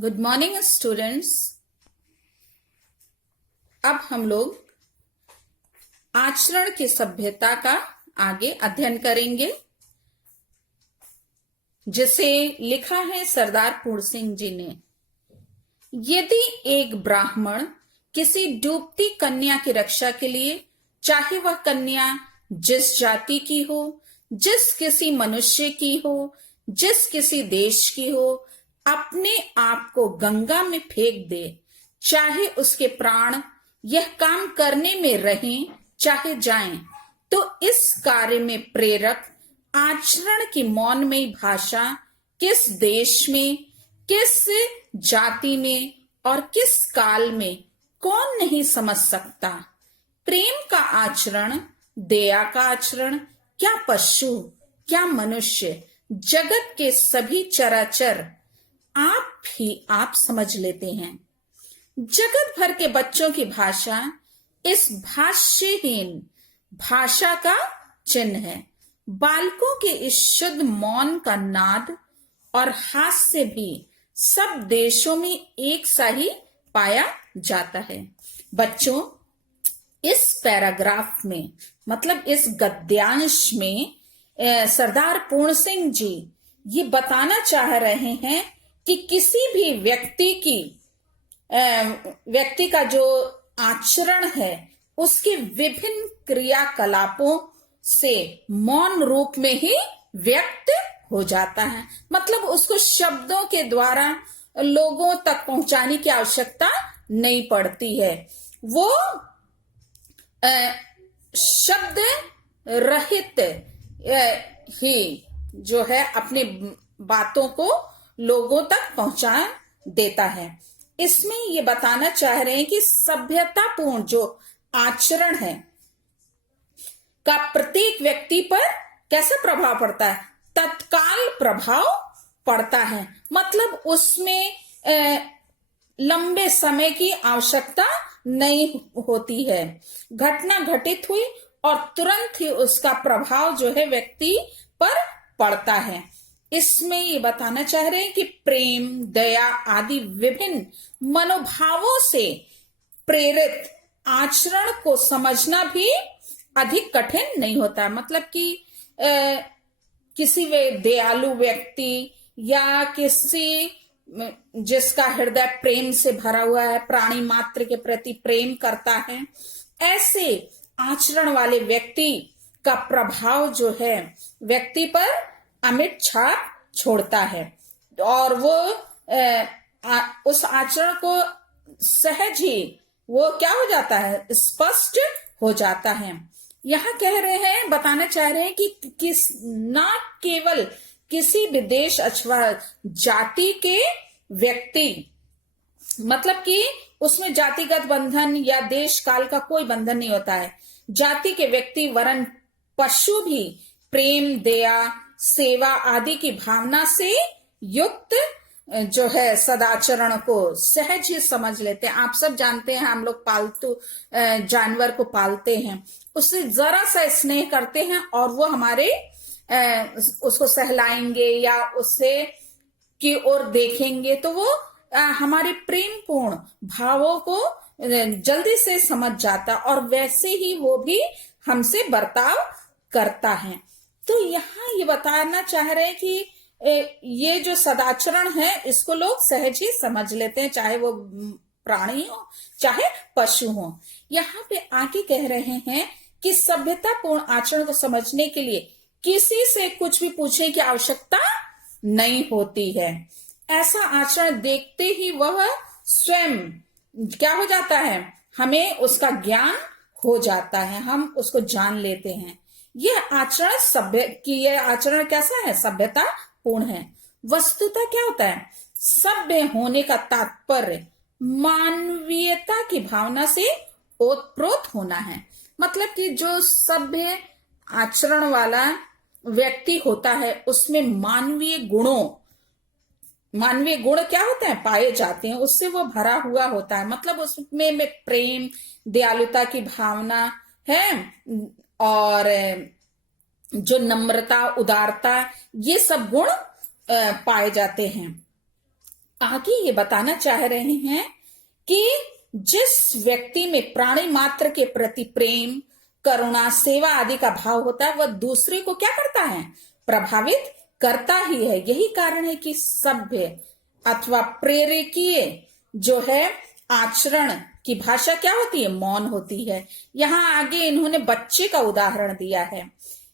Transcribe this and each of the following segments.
Good morning students. अब हम लोग आचरण की सभ्यता का आगे अध्ययन करेंगे, जिसे लिखा है सरदार पूर्ण सिंह जी ने। यदि एक ब्राह्मण किसी डूबती कन्या की रक्षा के लिए, चाहे वह कन्या जिस जाति की हो, जिस किसी मनुष्य की हो, जिस किसी देश की हो, अपने आप को गंगा में फेंक दे, चाहे उसके प्राण यह काम करने में रहें चाहे जाएं, तो इस कार्य में प्रेरक आचरण की मौनमयी भाषा किस देश में, किस जाति में और किस काल में कौन नहीं समझ सकता। प्रेम का आचरण, दया का आचरण, क्या पशु, क्या मनुष्य, जगत के सभी चराचर आप समझ लेते हैं। जगत भर के बच्चों की भाषा इस भाष्यहीन भाषा का चिन्ह है। बालकों के इस शुद्ध मौन का नाद और हास्य भी सब देशों में एक सा ही पाया जाता है। बच्चों, इस पैराग्राफ में मतलब इस गद्यांश में सरदार पूर्ण सिंह जी ये बताना चाह रहे हैं कि किसी भी व्यक्ति का जो आचरण है उसके विभिन्न क्रियाकलापों से मौन रूप में ही व्यक्त हो जाता है। मतलब उसको शब्दों के द्वारा लोगों तक पहुंचाने की आवश्यकता नहीं पड़ती है। वो शब्द रहित ही जो है अपनी बातों को लोगों तक पहुंचा देता है। इसमें ये बताना चाह रहे हैं कि सभ्यतापूर्ण जो आचरण है का प्रत्येक व्यक्ति पर कैसा प्रभाव पड़ता है, तत्काल प्रभाव पड़ता है। मतलब उसमें लंबे समय की आवश्यकता नहीं होती है। घटना घटित हुई और तुरंत ही उसका प्रभाव जो है व्यक्ति पर पड़ता है। इसमें ये बताना चाह रहे हैं कि प्रेम, दया आदि विभिन्न मनोभावों से प्रेरित आचरण को समझना भी अधिक कठिन नहीं होता। मतलब कि किसी दयालु व्यक्ति या किसी जिसका हृदय प्रेम से भरा हुआ है, प्राणी मात्र के प्रति प्रेम करता है, ऐसे आचरण वाले व्यक्ति का प्रभाव जो है व्यक्ति पर अमिट छाप छोड़ता है और वो उस आचरण को सहज ही वो क्या हो जाता है, स्पष्ट हो जाता है। यहाँ कह रहे हैं, बताना चाह रहे हैं कि न केवल किसी भी देश अथवा जाति के व्यक्ति, मतलब कि उसमें जातिगत बंधन या देश काल का कोई बंधन नहीं होता है। जाति के व्यक्ति वरन पशु भी प्रेम, दया, सेवा आदि की भावना से युक्त जो है सदाचरण को सहज ही समझ लेते हैं। आप सब जानते हैं, हम लोग पालतू जानवर को पालते हैं, उससे जरा सा स्नेह करते हैं और वो हमारे उसको सहलाएंगे या उससे की ओर देखेंगे तो वो हमारे प्रेम पूर्ण भावों को जल्दी से समझ जाता और वैसे ही वो भी हमसे बर्ताव करता है। तो यहाँ ये बताना चाह रहे हैं कि ये जो सदाचरण है इसको लोग सहज ही समझ लेते हैं, चाहे वो प्राणी हो चाहे पशु हो। यहाँ पे आगे कह रहे हैं कि सभ्यतापूर्ण आचरण को समझने के लिए किसी से कुछ भी पूछने की आवश्यकता नहीं होती है। ऐसा आचरण देखते ही वह स्वयं क्या हो जाता है, हमें उसका ज्ञान हो जाता है, हम उसको जान लेते हैं। यह आचरण यह आचरण कैसा है, सभ्यता पूर्ण है। वस्तुतः क्या होता है, सभ्य होने का तात्पर्य मानवीयता की भावना से ओतप्रोत होना है। मतलब कि जो सभ्य आचरण वाला व्यक्ति होता है उसमें मानवीय गुण क्या होते हैं, पाए जाते हैं, उससे वो भरा हुआ होता है। मतलब उसमें में प्रेम, दयालुता की भावना है और जो नम्रता, उदारता, ये सब गुण पाए जाते हैं। आगे ये बताना चाह रहे हैं कि जिस व्यक्ति में प्राणी मात्र के प्रति प्रेम, करुणा, सेवा आदि का भाव होता है, वह दूसरे को क्या करता है? प्रभावित करता ही है। यही कारण है कि सभ्य अथवा प्रेरकीय जो है आचरण की भाषा क्या होती है? मौन होती है। यहाँ आगे इन्होंने बच्चे का उदाहरण दिया है।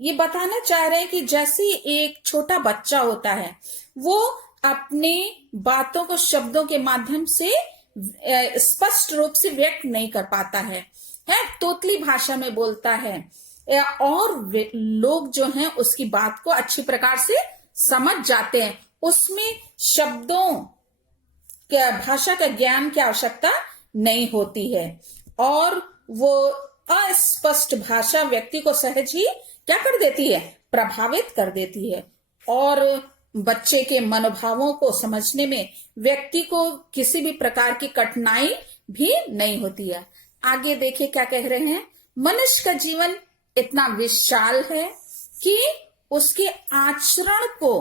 ये बताना चाह रहे हैं कि जैसे एक छोटा बच्चा होता है, वो अपने बातों को शब्दों के माध्यम से स्पष्ट रूप से व्यक्त नहीं कर पाता है, तोतली भाषा में बोलता है, और लोग जो हैं उसकी बात को अच्छी प्रकार से समझ जाते हैं। उसमें शब्दों क्या भाषा का ज्ञान की आवश्यकता नहीं होती है, और वो अस्पष्ट भाषा व्यक्ति को सहज ही क्या कर देती है? प्रभावित कर देती है। और बच्चे के मनोभावों को समझने में व्यक्ति को किसी भी प्रकार की कठिनाई भी नहीं होती है। आगे देखिए क्या कह रहे हैं। मनुष्य का जीवन इतना विशाल है कि उसके आचरण को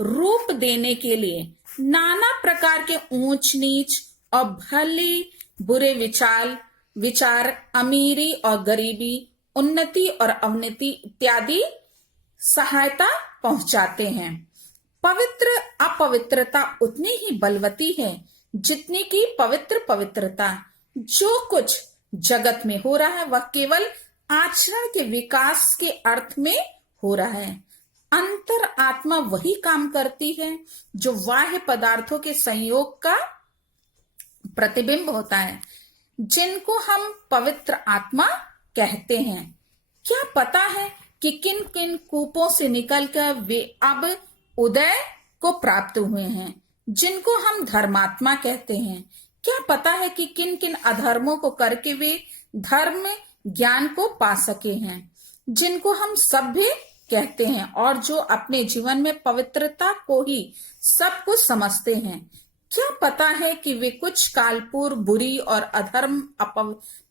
रूप देने के लिए नाना प्रकार के ऊंच नीच और भले बुरे विचार, अमीरी और गरीबी, उन्नति और अवनति इत्यादि सहायता पहुंचाते हैं। पवित्र अपवित्रता उतनी ही बलवती है जितनी की पवित्रता। जो कुछ जगत में हो रहा है वह केवल आचरण के विकास के अर्थ में हो रहा है। अंतर आत्मा वही काम करती है जो बाह्य पदार्थों के संयोग का प्रतिबिंब होता है, जिनको हम पवित्र आत्मा कहते हैं। क्या पता है कि किन किन कूपों से निकलकर वे अब उदय को प्राप्त हुए हैं, जिनको हम धर्मात्मा कहते हैं। क्या पता है कि किन किन अधर्मों को करके वे धर्म ज्ञान को पा सके हैं, जिनको हम सभ्य कहते हैं, और जो अपने जीवन में पवित्रता को ही सब कुछ समझते हैं। क्या पता है कि वे कुछ काल पूर्व बुरी और अधर्म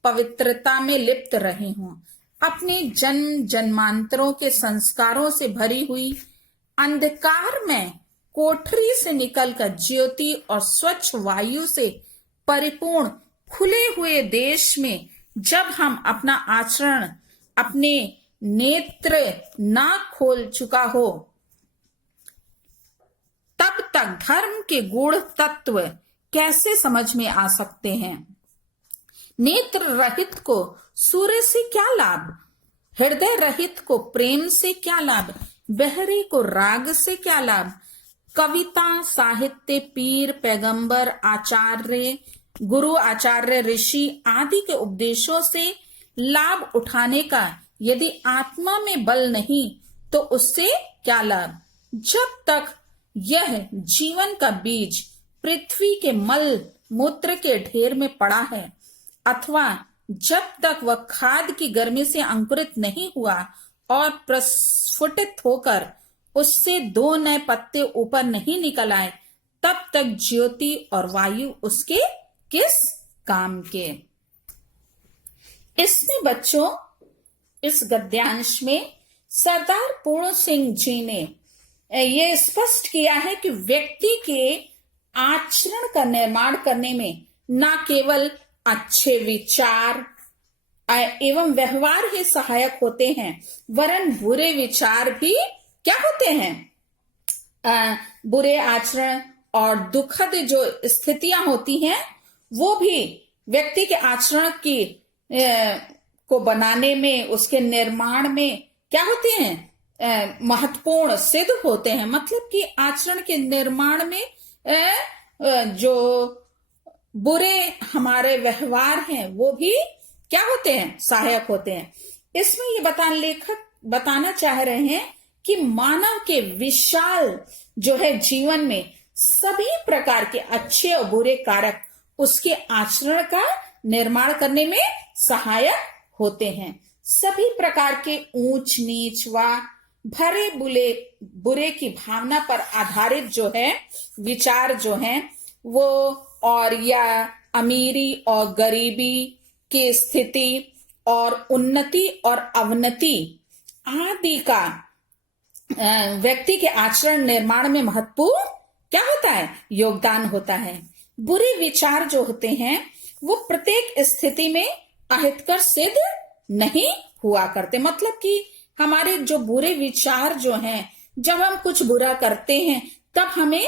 पवित्रता में लिप्त रहे हों। अपने जन्म जन्मांतरों के संस्कारों से भरी हुई अंधकार में कोठरी से निकलकर ज्योति और स्वच्छ वायु से परिपूर्ण खुले हुए देश में जब हम अपना आचरण, अपने नेत्र ना खोल चुका हो, तब तक धर्म के गूढ़ तत्व कैसे समझ में आ सकते हैं? नेत्र रहित को सूर्य से क्या लाभ? हृदय रहित को प्रेम से क्या लाभ? बहरे को राग से क्या लाभ? कविता, साहित्य, पीर, पैगंबर, आचार्य, गुरु, आचार्य, ऋषि आदि के उपदेशों से लाभ उठाने का यदि आत्मा में बल नहीं तो उससे क्या लाभ? जब तक यह जीवन का बीज पृथ्वी के मल मूत्र के ढेर में पड़ा है, अथवा जब तक वह खाद की गर्मी से अंकुरित नहीं हुआ और प्रस्फुटित होकर उससे दो नए पत्ते ऊपर नहीं निकल आए, तब तक ज्योति और वायु उसके किस काम के? इसमें बच्चों, इस गद्यांश में सरदार पूर्ण सिंह जी ने ये स्पष्ट किया है कि व्यक्ति के आचरण का निर्माण करने में न केवल अच्छे विचार एवं व्यवहार ही सहायक होते हैं, वरन बुरे विचार भी क्या होते हैं? बुरे आचरण और दुखद जो स्थितियां होती हैं वो भी व्यक्ति के आचरण की को बनाने में, उसके निर्माण में क्या होते हैं? महत्वपूर्ण सिद्ध होते हैं। मतलब कि आचरण के निर्माण में जो बुरे हमारे व्यवहार हैं वो भी क्या होते हैं? सहायक होते हैं। इसमें ये लेखक बताना चाह रहे हैं कि मानव के विशाल जो है जीवन में सभी प्रकार के अच्छे और बुरे कारक उसके आचरण का निर्माण करने में सहायक होते हैं। सभी प्रकार के ऊंच नीच व भरे बुरे की भावना पर आधारित जो है विचार जो हैं वो, और या अमीरी और गरीबी की स्थिति और उन्नति और अवनति आदि का व्यक्ति के आचरण निर्माण में महत्वपूर्ण क्या होता है, योगदान होता है। बुरे विचार जो होते हैं वो प्रत्येक स्थिति में अहितकर सिद्ध नहीं हुआ करते। मतलब कि हमारे जो बुरे विचार जो हैं, जब हम कुछ बुरा करते हैं तब हमें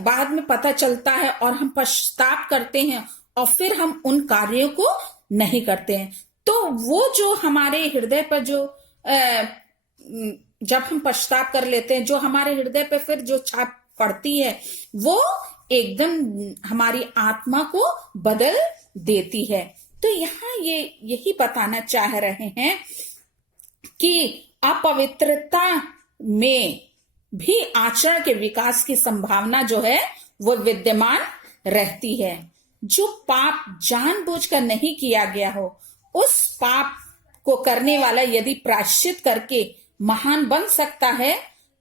बाद में पता चलता है और हम पश्चाताप करते हैं और फिर हम उन कार्यों को नहीं करते हैं। तो वो जो हमारे हृदय पर जो जब हम पश्चाताप कर लेते हैं, जो हमारे हृदय पर फिर जो छाप पड़ती है वो एकदम हमारी आत्मा को बदल देती है। तो यहाँ ये यही बताना चाह रहे हैं कि अपवित्रता में भी आचरण के विकास की संभावना जो है वो विद्यमान रहती है। जो पाप जानबूझकर नहीं किया गया हो, उस पाप को करने वाला यदि प्रायश्चित करके महान बन सकता है,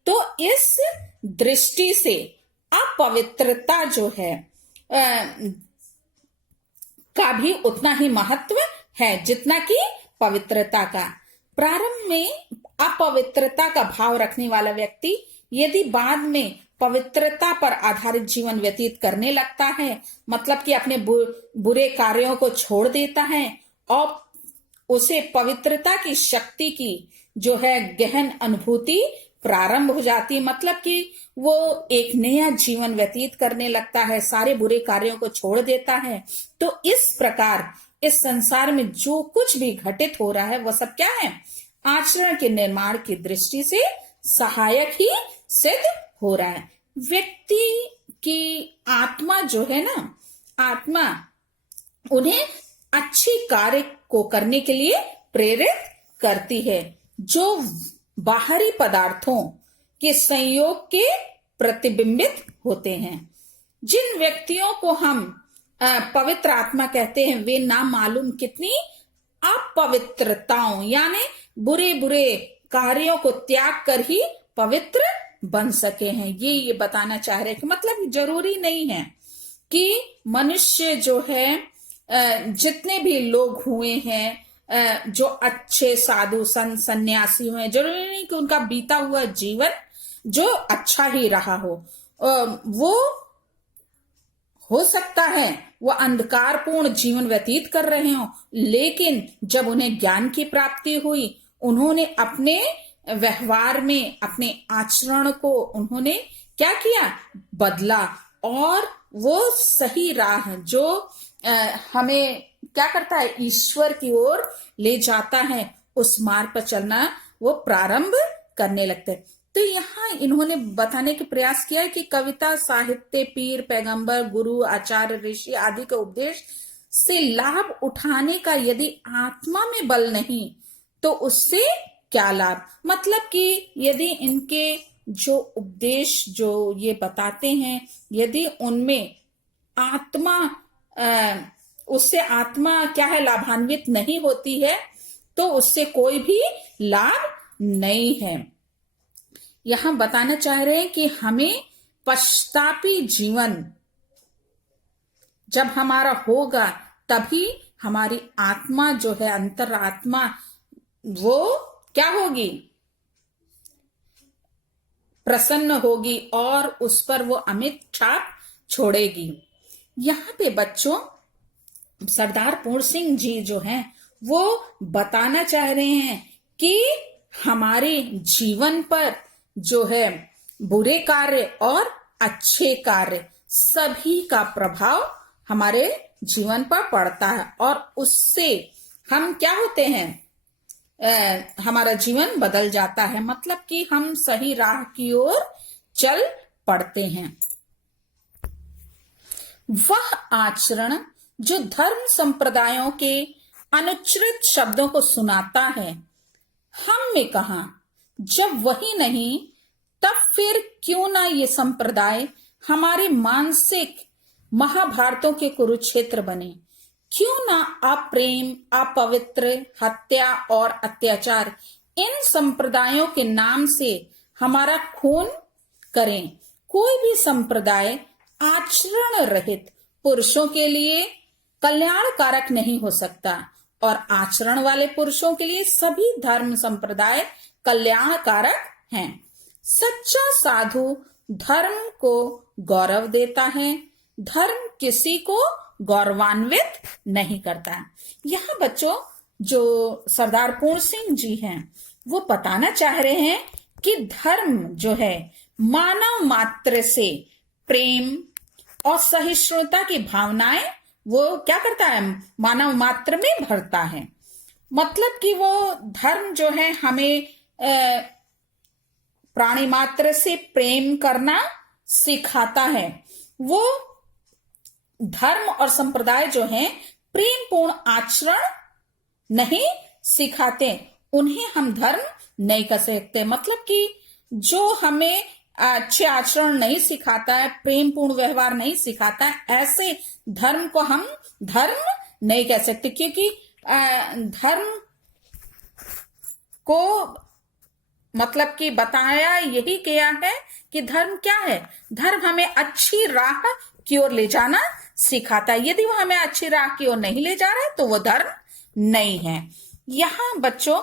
तो इस दृष्टि से अपवित्रता जो है का भी उतना ही महत्व है जितना कि पवित्रता का। प्रारंभ में अपवित्रता का भाव रखने वाला व्यक्ति यदि बाद में पवित्रता पर आधारित जीवन व्यतीत करने लगता है, मतलब कि अपने बुरे कार्यों को छोड़ देता है और उसे पवित्रता की शक्ति की जो है गहन अनुभूति प्रारंभ हो जाती है। मतलब कि वो एक नया जीवन व्यतीत करने लगता है, सारे बुरे कार्यों को छोड़ देता है। तो इस प्रकार इस संसार में जो कुछ भी घटित हो रहा है वो सब क्या है, आचरण के निर्माण की दृष्टि से सहायक ही सिद्ध हो रहा है। व्यक्ति की आत्मा जो है ना, आत्मा उन्हें अच्छी कार्य को करने के लिए प्रेरित करती है, जो बाहरी पदार्थों के संयोग के प्रतिबिंबित होते हैं। जिन व्यक्तियों को हम पवित्र आत्मा कहते हैं, वे ना मालूम कितनी अपवित्रताओं यानी बुरे बुरे कार्यों को त्याग कर ही पवित्र बन सके हैं। ये बताना चाह रहे हैं कि मतलब जरूरी नहीं है कि मनुष्य जो है जितने भी लोग हुए हैं, जो अच्छे साधु संत सन्यासी हुए, जरूरी नहीं कि उनका बीता हुआ जीवन जो अच्छा ही रहा हो। वो हो सकता है वो अंधकारपूर्ण जीवन व्यतीत कर रहे हो, लेकिन जब उन्हें ज्ञान की प्राप्ति हुई, उन्होंने अपने व्यवहार में अपने आचरण को उन्होंने क्या किया, बदला, और वो सही राह जो हमें क्या करता है, ईश्वर की ओर ले जाता है, उस मार्ग पर चलना वो प्रारंभ करने लगते हैं। तो यहाँ इन्होंने बताने के प्रयास किया है कि कविता, साहित्य, पीर, पैगंबर, गुरु, आचार्य, ऋषि आदि के उपदेश से लाभ उठाने का यदि आत्मा में बल नहीं तो उससे क्या लाभ। मतलब कि यदि इनके जो उपदेश जो ये बताते हैं, यदि उनमें आत्मा उससे आत्मा क्या है, लाभान्वित नहीं होती है, तो उससे कोई भी लाभ नहीं है। यहां बताना चाह रहे हैं कि हमें पश्चातापी जीवन जब हमारा होगा तभी हमारी आत्मा जो है, अंतरात्मा, वो क्या होगी, प्रसन्न होगी और उस पर वो अमिट छाप छोड़ेगी। यहाँ पे बच्चों सरदार पूर्ण सिंह जी जो हैं वो बताना चाह रहे हैं कि हमारे जीवन पर जो है बुरे कार्य और अच्छे कार्य सभी का प्रभाव हमारे जीवन पर पड़ता है और उससे हम क्या होते हैं, हमारा जीवन बदल जाता है। मतलब कि हम सही राह की ओर चल पड़ते हैं। वह आचरण जो धर्म संप्रदायों के अनुच्चरित शब्दों को सुनाता है, हम में कहा, जब वही नहीं तब फिर क्यों ना ये संप्रदाय हमारे मानसिक महाभारतों के कुरुक्षेत्र बने। क्यों ना अप्रेम, अपवित्र, हत्या और अत्याचार इन संप्रदायों के नाम से हमारा खून करें। कोई भी संप्रदाय आचरण रहित पुरुषों के लिए कल्याणकारक नहीं हो सकता और आचरण वाले पुरुषों के लिए सभी धर्म संप्रदाय कल्याणकारक हैं। सच्चा साधु धर्म को गौरव देता है, धर्म किसी को गौरवान्वित नहीं करता। यहाँ बच्चों जो सरदार पूर्ण सिंह जी हैं वो बताना चाह रहे हैं कि धर्म जो है मानव मात्र से प्रेम और सहिष्णुता की भावनाएं वो क्या करता है, मानव मात्र में भरता है। मतलब कि वो धर्म जो है हमें प्राणी मात्र से प्रेम करना सिखाता है। वो धर्म और संप्रदाय जो है प्रेम पूर्ण आचरण नहीं सिखाते, उन्हें हम धर्म नहीं कह सकते। मतलब कि जो हमें अच्छे आचरण नहीं सिखाता है, प्रेम पूर्ण व्यवहार नहीं सिखाता है, ऐसे धर्म को हम धर्म नहीं कह सकते। क्योंकि धर्म को मतलब कि बताया यही गया है कि धर्म क्या है, धर्म हमें अच्छी राह की ओर ले जाना सिखाता है। यदि वो हमें अच्छी राह की ओर नहीं ले जा रहा है तो वो धर्म नहीं है। यहाँ बच्चों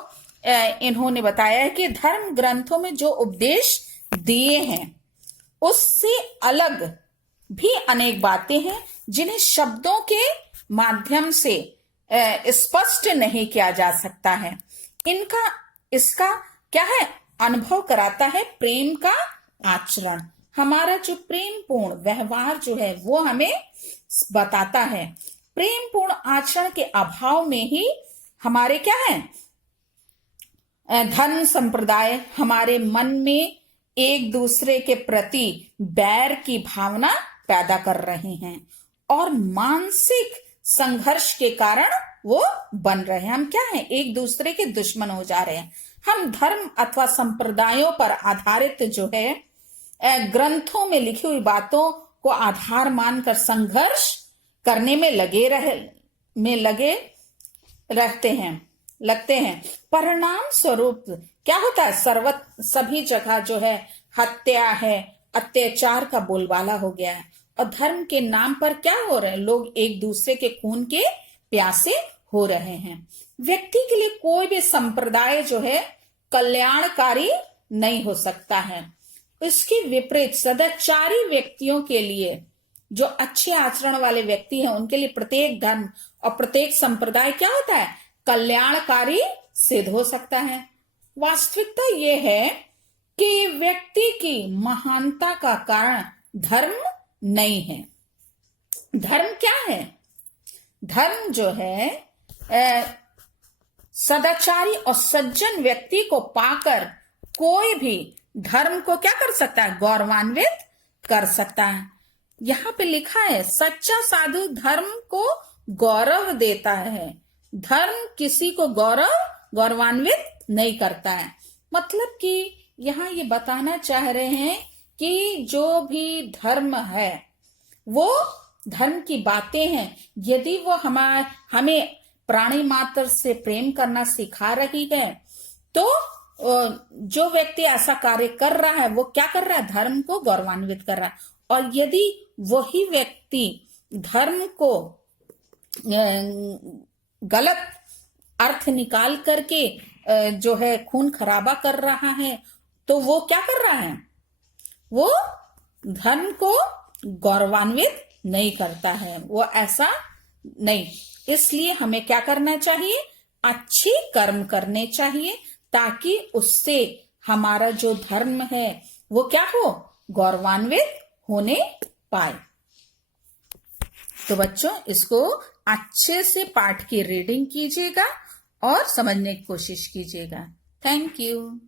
इन्होंने बताया है कि धर्म ग्रंथों में जो उपदेश दिए हैं उससे अलग भी अनेक बातें हैं जिन्हें शब्दों के माध्यम से स्पष्ट नहीं किया जा सकता है। इसका क्या है, अनुभव कराता है प्रेम का आचरण। हमारा जो प्रेम पूर्ण व्यवहार जो है वो हमें बताता है। प्रेम पूर्ण आचरण के अभाव में ही हमारे क्या है, धर्म संप्रदाय हमारे मन में एक दूसरे के प्रति बैर की भावना पैदा कर रहे हैं और मानसिक संघर्ष के कारण वो बन रहे हैं। हम क्या हैं, एक दूसरे के दुश्मन हो जा रहे हैं। हम धर्म अथवा संप्रदायों पर आधारित जो है ग्रंथों में लिखी हुई बातों को आधार मानकर संघर्ष करने में लगते हैं। परिणाम स्वरूप क्या होता है, सभी जगह जो है हत्या है, अत्याचार का बोलबाला हो गया है। और धर्म के नाम पर क्या हो रहे हैं, लोग एक दूसरे के खून के प्यासे हो रहे हैं। व्यक्ति के लिए कोई भी संप्रदाय जो है कल्याणकारी नहीं हो सकता है। इसके विपरीत सदाचारी व्यक्तियों के लिए, जो अच्छे आचरण वाले व्यक्ति हैं, उनके लिए प्रत्येक धर्म और प्रत्येक संप्रदाय क्या होता है, कल्याणकारी सिद्ध हो सकता है। वास्तविकता यह है कि व्यक्ति की महानता का कारण धर्म नहीं है। धर्म क्या है, धर्म जो है सदाचारी और सज्जन व्यक्ति को पाकर कोई भी धर्म को क्या कर सकता है, गौरवान्वित कर सकता है। यहाँ पे लिखा है सच्चा साधु धर्म को गौरव देता है, धर्म किसी को गौरवान्वित नहीं करता है। मतलब कि यहाँ ये बताना चाह रहे हैं कि जो भी धर्म है, वो धर्म की बातें हैं, यदि वो हमें प्राणी मात्र से प्रेम करना सिखा रही है तो जो व्यक्ति ऐसा कार्य कर रहा है वो क्या कर रहा है, धर्म को गौरवान्वित कर रहा है। और यदि वही व्यक्ति धर्म को गलत अर्थ निकाल करके जो है खून खराबा कर रहा है तो वो क्या कर रहा है, वो धर्म को गौरवान्वित नहीं करता है, वो ऐसा नहीं। इसलिए हमें क्या करना चाहिए, अच्छे कर्म करने चाहिए ताकि उससे हमारा जो धर्म है वो क्या हो, गौरवान्वित होने पाए। तो बच्चों इसको अच्छे से पाठ की रीडिंग कीजिएगा और समझने की कोशिश कीजिएगा। Thank you.